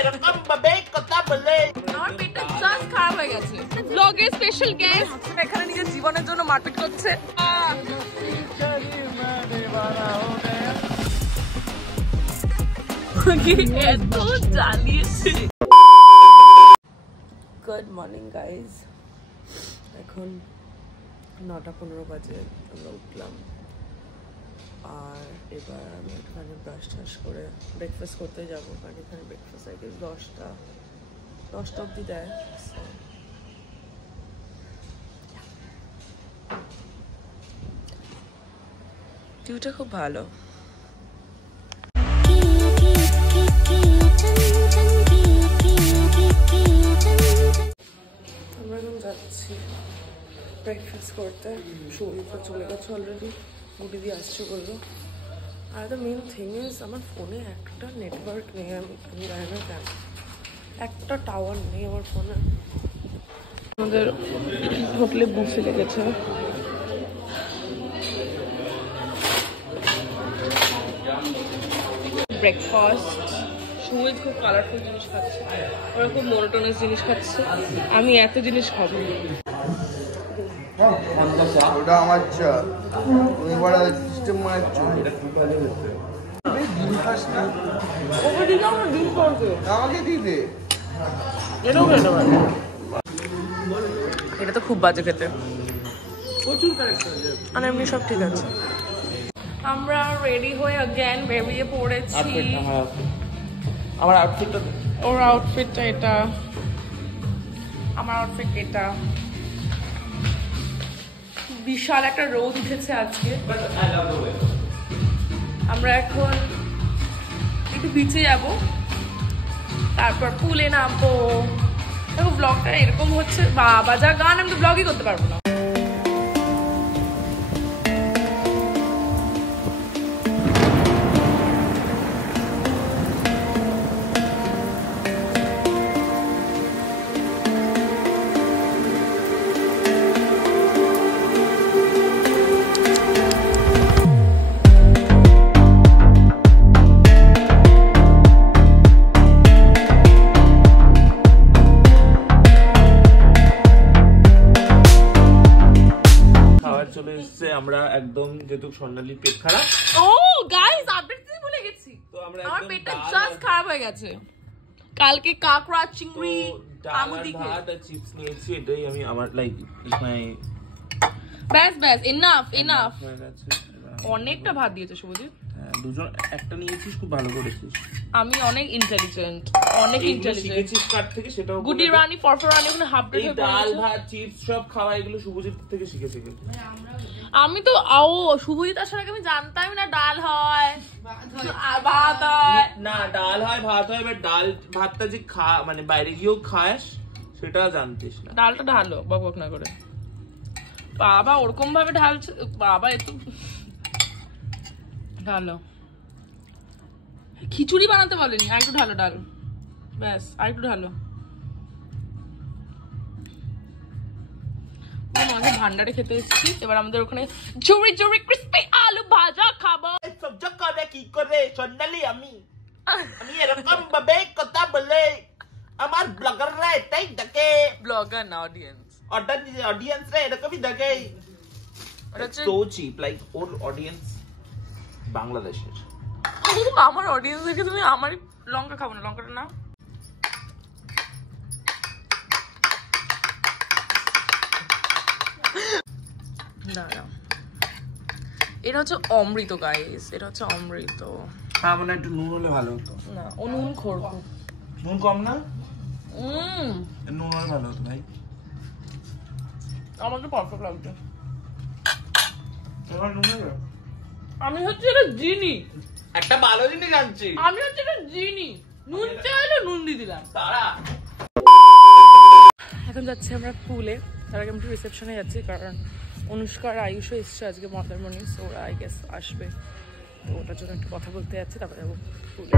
এরকম ভাবে কথা বলে আমার পেটটা জাস্ট খারাপ হয়ে গেছে। ব্লগের স্পেশাল গেস্ট এখানে নিজের জীবনের জন্য মারপিট করছে। এত জ্বালিয়েছে। গুড মর্নিং গাইজ, এখন 9:15 বাজে আমরা উঠলাম। আর এবার আমি এখানে ব্রাশ টাশ করে ব্রেকফাস্ট করতে যাবো, কারণ এখানে ব্রেকফাস্ট আই গেস 10টা অবধি দেয়। ভিউটা খুব ভালো। আমরা এখন যাচ্ছি ব্রেকফাস্ট করতে। সৌভিকরা চলে গেছে অলরেডি, গুটি দিয়ে আসছে বললো। আর দ্য মেন থিং ইজ আমার ফোনে একটা নেটওয়ার্ক নেই। আমি জানি না কেন, একটা টাওয়ার নেই আমার ফোনে। আমাদের হোটেলে বুফে লেগেছে। ব্রেকফাস্ট, সুমিত খুব কালারফুল জিনিস খাচ্ছে, ওরা খুব মোনোটোনাস জিনিস খাচ্ছে। আমি এত জিনিস খাবো। ওটা আমার চা, তুমি বড় সিস্টেম মারছো। ডিম খাস না? ওকে দিকে আমার ডিম করবে, আমাকে দিবে। এটাও খেতে পারে। এটা তো খুব বাজে খেতে, প্রচুর কারেকশন আছে। আর এমনি সব ঠিক আছে। আমরা রেডি হয়ে अगेन বেরিয়ে পড়েছি। আমার আউটফিটটা, ওর আউটফিটটা এটা, আমার আউটফিট এটা। বিশাল একটা রোদ উঠেছে আজকে। আমরা এখন একটু বিচে যাব, তারপর পুলে নামবো। দেখো ব্লগটা এরকম হচ্ছে, বাবা যা গান, আমি তো ব্লগই করতে পারবো না। আমরা একদম যেহেতু স্বর্ণালীর পেট খারাপ। ও গাইস, আপডেট দিতে ভুলে গেছি। তো আমরা আমার পেটটা জাস্ট খারাপ হয়ে গেছে। কালকে কাকড়া চিংড়ি আমুদি খেয়ে ভাত আর চিপস নিয়েছি, এটাই আমি আমার লাইক ব্যাস এনাফ। অনেকটা ভাত দিয়েছে শুভজিৎ। দুজন একটা নিয়েছিস, খুব ভালো করেছিস। আমি অনেক ইন্টেলিজেন্ট, অনেক ইন্টেলিজেন্ট। শিখেছিস কার থেকে সেটাও। গুটি রানী ফরফর রানী ওখানে হাফ ডে ডাল ভাত চিপস সব খাওয়া এগুলো শুভজিৎ থেকে শিখেছি। আমি তো শুভজিৎ আসার আগে আমি জানতাম না ডাল হয় ভাত হয় না, ডাল হয় ভাত হয়, বাট ডাল ভাতটা যে মানে বাইরে গিয়েও খাস সেটা জানতিস না। ডালটা ঢালো বকবক না করে। বাবা ওরকম ভাবে ঢালছে, বাবা একটু ঢালো। খিচুড়ি বানাতে বলেনি, আর একটু ঢালো ডাল, ব্যাস আর একটু ঢালো। ভান্ডারে খেতে এসেছি, এবার আমাদের ওখানে জুরি জুরি ক্রিস্পি আলু ভাজা খাবো। সহ্য করে কি করে স্বর্ণালী, আমি এরকম ভাবে কথা বলে আমার ব্লগাররা এটাই দেখে। ব্লগার না অডিয়েন্স, অডিয়েন্সরা এরকমই দেখে। সো চিপ, লাইক ওর অডিয়েন্স বাংলাদেশের। আমার অডিয়েন্স দেখে তুমি আমার লঙ্কা খাবো না, লঙ্কাটা না। এটা হচ্ছে অমৃত গাইস, এটা হচ্ছে অমৃত। হ্যাঁ মানে একটু নুন হলে ভালো হতো। না ও নুন খোর, নুন কম না? নুন হলে ভালো হতো ভাই। আমার তো পারফেক্ট লাগছে। আমি হচ্ছে এটা জিনি, একটা ভালো জিনিস জানছি। আমি হচ্ছে এটা জিনি, নুন চাইলে নুন দিয়ে দিলাম। তারা এখন যাচ্ছি আমরা পুলে, তার আগে আমরা রিসেপশনে যাচ্ছি, কারণ অনুষ্কা আর আয়ুষও এসছে আজকে মন্দারমণি, সো ওরা আই গেস আসবে, তো ওটার জন্য একটু কথা বলতে যাচ্ছি, তারপরে যাবো পুলে।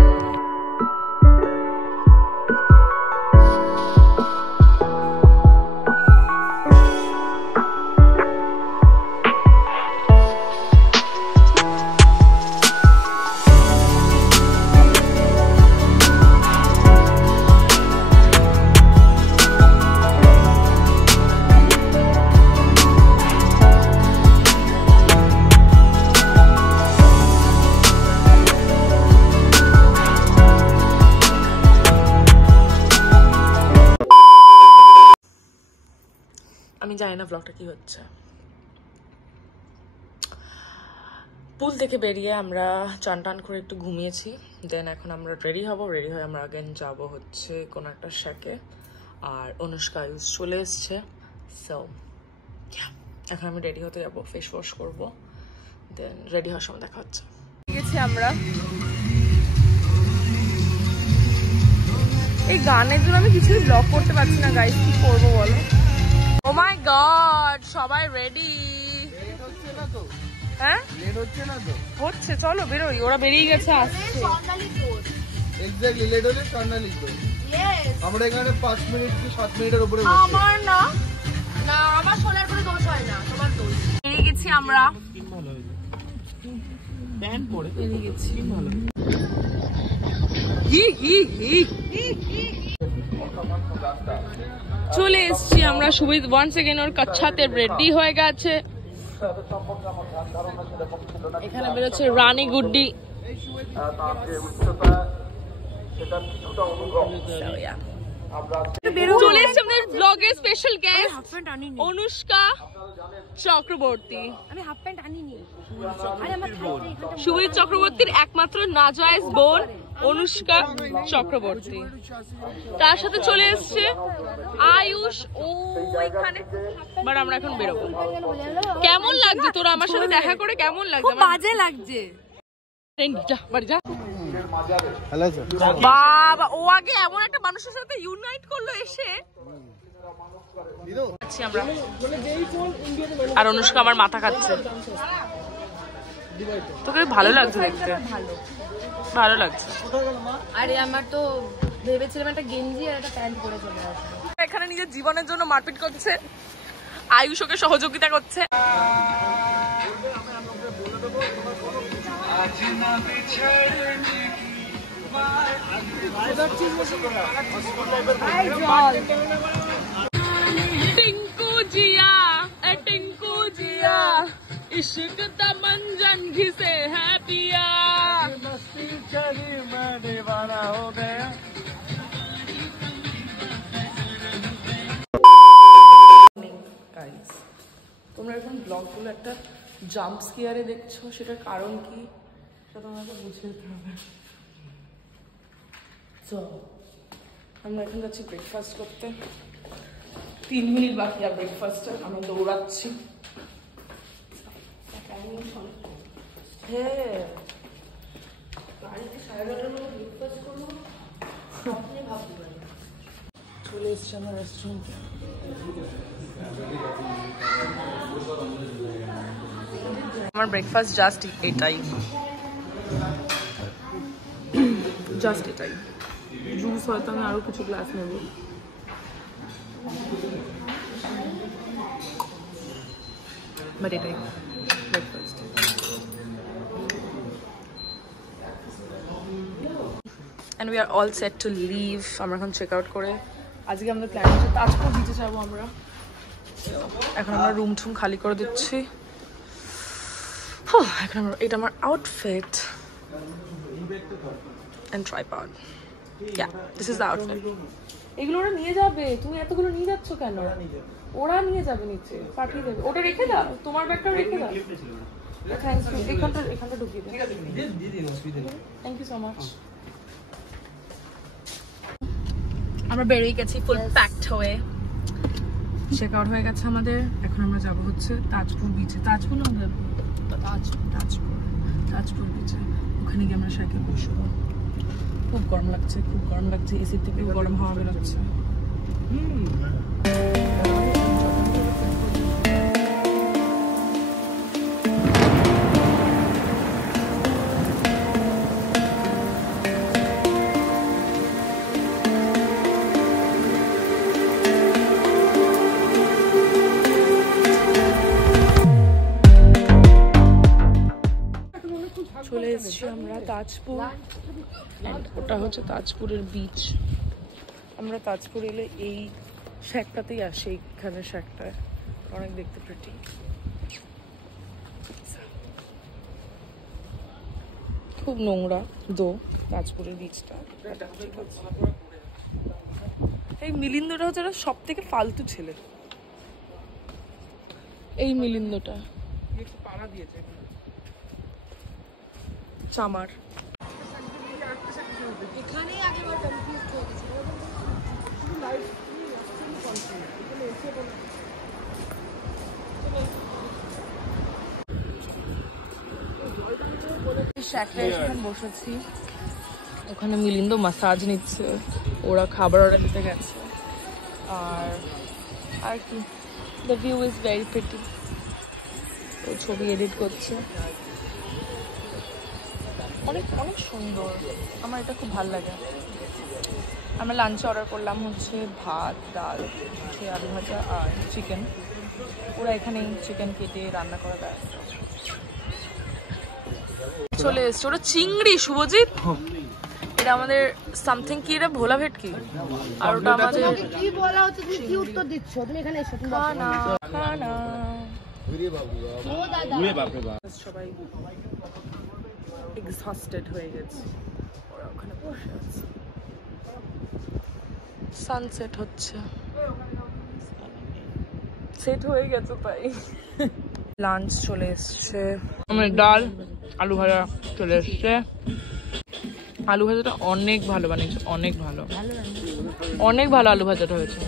জানি না ব্লগটা কি হচ্ছে। পুল থেকে বেরিয়ে আমরা চান টান করে একটু ঘুমিয়েছি, দেন এখন আমরা রেডি হব। রেডি হয়ে আমরা আগেন যাব হচ্ছে কোনো একটা শ্যাকে, আর অনুষ্কা আয়ুষ চলে এসছে। সো এখন আমি রেডি হতে যাবো, ফেস ওয়াশ করবো, দেন রেডি হওয়ার সময় দেখা হচ্ছে। গেছি আমরা। এই গানের জন্য আমি কিছুই ব্লগ করতে পারছি না গাইস, কি করবো বলো। ও মাই গড, সবাই রেডি। হ্যাঁ হচ্ছে, চলো বেরোই। ওরা বেরিয়ে গেছে, আসছে। এক্স্যাক্টলি লেট হলে স্বর্ণালী তো। আমরা এখানে 5 মিনিট কি 7 মিনিটের উপরে বসে। আমার না না, আমার সোনার কোনো দোষ হয় না, তোমার দোষ। বেরিয়ে গেছি আমরা। ভালো হয়েছে প্যান পরে বেরিয়ে গেছি। ভালো। চলে এসছি আমরা। সুবিধ ওয়ান্স এগেন ওর কাচ্ছাতে রেডি হয়ে গেছে। এখানে বেরোচ্ছে রানী গুড্ডি। চলে এসছে আমাদের ব্লগের স্পেশাল গেস্ট অনুষ্কা চক্রবর্তী। আমি হাফ প্যান্ট আনিনি। সুবিধ চক্রবর্তীর একমাত্র নাজায়েজ বোন অনুষ্কা চক্রবর্তী। তার সাথে চলে এসছে আয়ুষ ওইখানে। বাট আমরা এখন বেরোবো। কেমন লাগছে তোরা আমার সাথে দেখা করে? কেমন লাগছে? বাজে লাগছে। বাবা, ও আগে এমন একটা মানুষের সাথে ইউনাইট করলো এসে। আমরা আর অনুষ্কা আমার মাথা খাচ্ছে। তোকে ভালো লাগছে দেখতে? ভালো লাগছে। আরে আমার তো ভেবেছিলাম একটা গেঞ্জি আর একটা প্যান্ট পরে চলে আসবো। এখানে নিজের জীবনের জন্য মারপিট করছে, আয়ুষ ওকে সহযোগিতা করছে। टिंकू जिया टिंकू जिया इश्क तमंजन घिसे है पिया। তোমরা এখন ব্লগগুলো একটা জাম্প স্কেয়ারে দেখছো, সেটার কারণ কি সেটা তোমাকে বুঝে দিতে হবে। তো আমরা এখন যাচ্ছি ব্রেকফাস্ট করতে। 3 মিনিট বাকি আর ব্রেকফাস্টে। আমরা দৌড়াচ্ছি। হ্যাঁ, গাড়িতে 11:30টার মধ্যে ব্রেকফাস্ট করবো, আপনি ভাবতে পারেন। চলে এসছি আমরা রেস্টুরেন্টে। আমার ব্রেকফাস্ট জাস্ট এটাই, জাস্ট এটাই। জুস হয়তো আমি আরো কিছু গ্লাস নেব। বাট এটাই breakfast. And we are all set to leave. আমরা এখন চেক আউট করে আজকে আমাদের প্ল্যান হচ্ছে তাজপুর বিচে যাবো আমরা। এখন আমরা রুম টুম খালি করে দিচ্ছি। এখন এটা আমার outfit and tripod. Yeah, this is the outfit. এগুলো ওরা নিয়ে যাবে, তুমি এতগুলো নিয়ে যাচ্ছ কেন? ওরা নিয়ে যাবে নিচে, পাঠিয়ে দেবে। ওটা রেখে দাও, তোমার ব্যাগটা রেখে দাও। থ্যাঙ্কস, এখানটা ঢুকিয়ে দাও। Thank you so much. আমরা বেরিয়ে গেছি ফুল প্যাকড হয়ে। চেক আউট হয়ে গেছে আমাদের। এখন আমরা যাবো হচ্ছে তাজপুর বিচে। তাজপুর না, তাজপুর বিচে। ওখানে গিয়ে আমরা সাইকেল বসবো। খুব গরম লাগছে, খুব গরম লাগছে। এসির থেকে গরম হাওয়া বেরোচ্ছে। চলে এসেছি আমরা তাজপুর। ওটা হচ্ছে তাজপুরের বিচ। আমরা তাজপুর এলে এই শ্যাকটাতেই আসি, এইখানে শ্যাকটায় অনেক দেখতে প্রিটি। খুব নোংরা দো তাজপুরের বিচটা। এই মিলিন্দটা হচ্ছে সব থেকে ফালতু ছেলে। এই মিলিন্দটা চামার এখানেই আগেবার কনফিউজ হয়ে গেছিল। বসেছি ওখানে মিলিন্দ মাসাজ নিচ্ছে, ওরা খাবার অর্ডার দিতে গেছে। আর কি the view is very pretty. ও ছবি এডিট করছে, অনেক অনেক সুন্দর, আমার এটা খুব ভালো লাগে। আমরা লাঞ্চে অর্ডার করলাম হচ্ছে ভাত, ডাল, আলু ভাজা আর চিকেন। ওরা এখানেই চিকেন কেটে রান্না করে দেয়। চলে এসছে ওটা চিংড়ি, শুভজিৎ এটা আমাদের সামথিং কি, এটা ভোলা ভেটকি। আর ওটা আমাদের কি বলা হচ্ছে, তুমি কি উত্তর দিচ্ছ? তুমি এখানে এসো, তুমি খানা খানা। সবাই এক্সহস্টেড হয়ে গেছে, ওরা ওখানে বসে আছে। সানসেট হচ্ছে, সেট হয়ে গেছে তাই। লাঞ্চ চলে এসছে, আমার ডাল আলু ভাজা চলে এসছে। আলু ভাজাটা অনেক ভালো বানিয়েছে, অনেক ভালো, অনেক ভালো আলু ভাজাটা হয়েছে।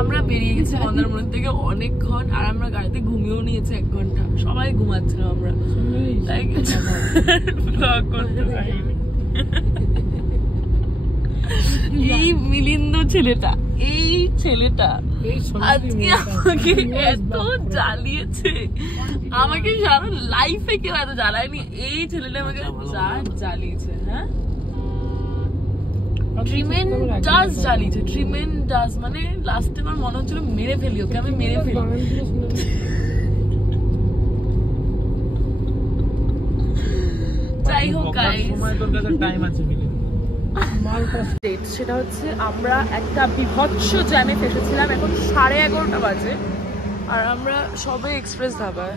আমরা বেরিয়ে গেছি মন্দারমণি থেকে অনেকক্ষণ, আর আমরা গাড়িতে ঘুমিয়েও নিয়েছি 1 ঘন্টা। সবাই ঘুমাচ্ছিলাম আমরা, তাই ব্লগ করতে পারিনি। এই মিলিন্দ ছেলেটা, এই ছেলেটা আজকে আমাকে এত জ্বালিয়েছে, আমাকে সারা লাইফে কেউ এত জ্বালায়নি। এই ছেলেটা আমাকে যা জ্বালিয়েছে, হ্যাঁ ট্রিমেন্ডাস জ্বালিয়েছে, ট্রিমেন্ডাস। মানে লাস্টে আমার মনে হচ্ছিল মেরে ফেলি ওকে, আমি মেরে ফেলি। যাই হোক গাইস, সেটা হচ্ছে আমরা একটা বিভৎস জ্যামে ফেসেছিলাম। এখন 11:30 বাজে, আর আমরা সবে এক্সপ্রেস ধাবায়,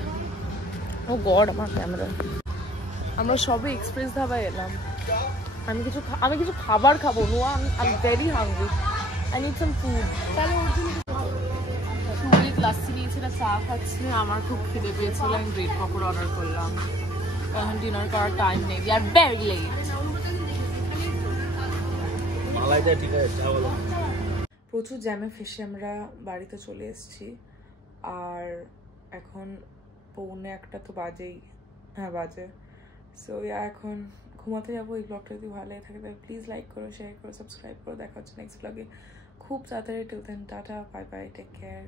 ও গড আমার ক্যামেরা, আমরা সবে এক্সপ্রেস ধাবায় এলাম। আমি কিছু খাবার খাবো, no I am very hungry, I need some food. তাহলে ওর জন্য সুমিত লাস্সি নিয়েছিল, চা খাচ্ছে। আমার খুব খিদে পেয়েছিল, আমি ব্রেড পকোড়া অর্ডার করলাম। এখন ডিনার করার টাইম নেই, উই আর ভেরি লেট। প্রচুর জ্যামে ফেসে আমরা বাড়িতে চলে এসেছি, আর এখন 1:45 তো বাজেই, হ্যাঁ বাজে। সো এখন ঘুমাতে যাবো। এই ব্লগটা যদি ভালো লাগে থাকে তাহলে প্লিজ লাইক করো, শেয়ার করো, সাবস্ক্রাইব করো। দেখা হচ্ছে নেক্সট ব্লগে খুব তাড়াতাড়ি। Till then tata, bye bye, take care.